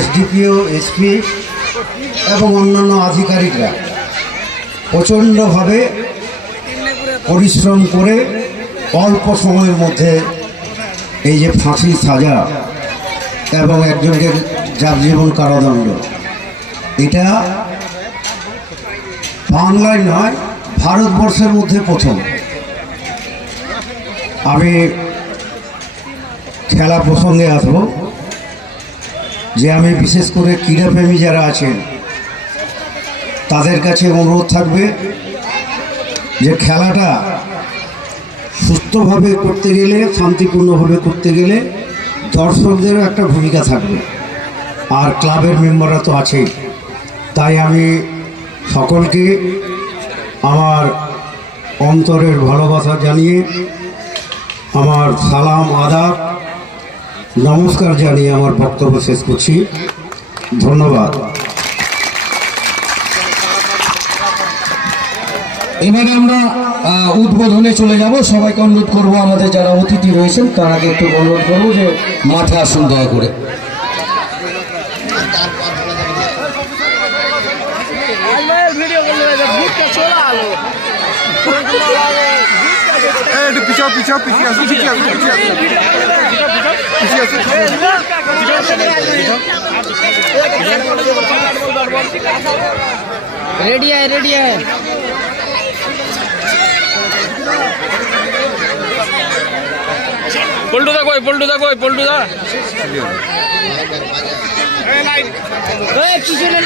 SDPO, SP এবং অন্যান্য আধিকারিকরা প্রচণ্ডভাবে পরিশ্রম করে অল্প সময়ের মধ্যে এই যে ফাঁসির সাজা এবং একজনকে যাবজ্জীবন কারাদণ্ড, এটা বাংলায় নয়, ভারতবর্ষের মধ্যে প্রথম। আমি খেলা প্রসঙ্গে আসব। যে আমি বিশেষ করে ক্রীড়াপ্রেমী যারা আছেন, তাদের কাছে অনুরোধ থাকবে যে খেলাটা সুস্থভাবে করতে গেলে, শান্তিপূর্ণভাবে করতে গেলে দর্শকদেরও একটা ভূমিকা থাকবে। আর ক্লাবের মেম্বাররা তো আছেই। তাই আমি সকলকে আমার অন্তরের ভালোবাসা জানিয়ে, আমার সালাম, আদাব নমস্কার জানিয়ে আমার বক্তব্য শেষ করছি। ধন্যবাদ। এবারে আমরা উদ্বোধনে চলে যাব। সবাইকে অনুরোধ করব আমাদের যারা অতিথি রয়েছেন তার আগে একটু অনুরোধ করব যে মাঠে আসুন দয়া করে। পিছিয়ে পিছিয়ে পিছিয়ে পিছিয়ে रेडी है रेडी है পল্টু দা কই পল্টু দা কই পল্টু দা পিছনে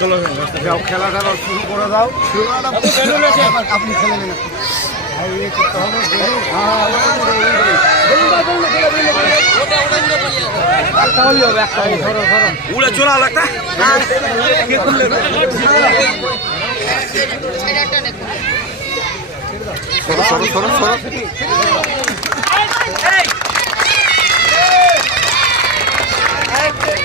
চলো যাও খেলাটা আবার শুরু করে দাও। আপনি খেলেন উড়ে চলে আলো একটা। সরো সরো সরো সরো।